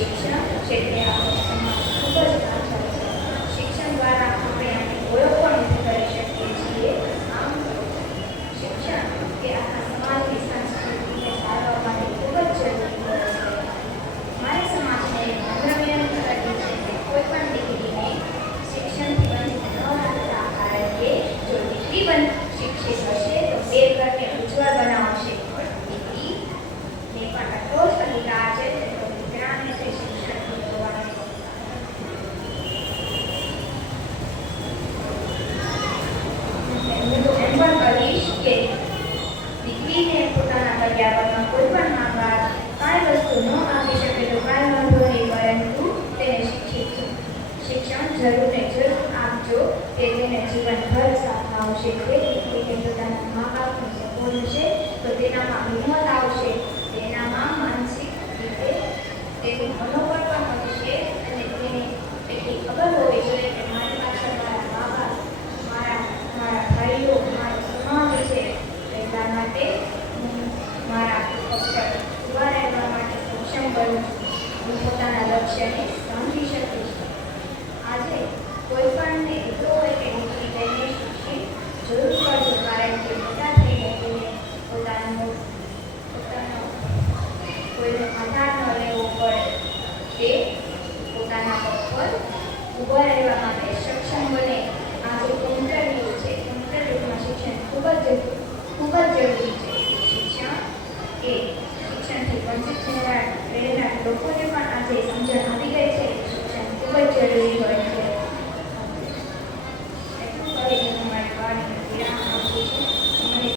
શિક્ષણ ક્ષેત્રે આપણો સમાજ ખૂબ જ પાછળ છે. શિક્ષણ દ્વારા આપણે આપણી ઓળખ પણ ઊભી કરી શકીએ છીએ. આમ શિક્ષણ એ આખા સમાજની સંસ્કૃતિને સારવા માટે ખૂબ જ જરૂરી હોય છે. મારે સમાજને નમ્ર વિનંતી કરવી છે કે કોઈ પણ દીકરીને શિક્ષણથી વંચિત ન રાખતા, કારણ કે જો દીકરી શિક્ષિત હશે તો બે ઘરને ઉજ્જવળ બનાવશે. દીકરીને પણ આટલો જ અધિકાર છે જેટલો દીકરાને છે શિક્ષણ મેળવવાનો. હું તો એમ પણ કહીશ કે દીકરીને પોતાના પર્યાવરણમાં કોઈ પણ માંગવા કાંઈ વસ્તુ ન આપી શકે તો કાંઈ વાંધો નહીં, પરંતુ તેને શિક્ષણ જરૂર ને જરૂર આપજો કે તેને જીવનભર સાથ આવશે. તે દીકરીને પોતાના મા બાપનો સપોર્ટ હશે તો તેનામાં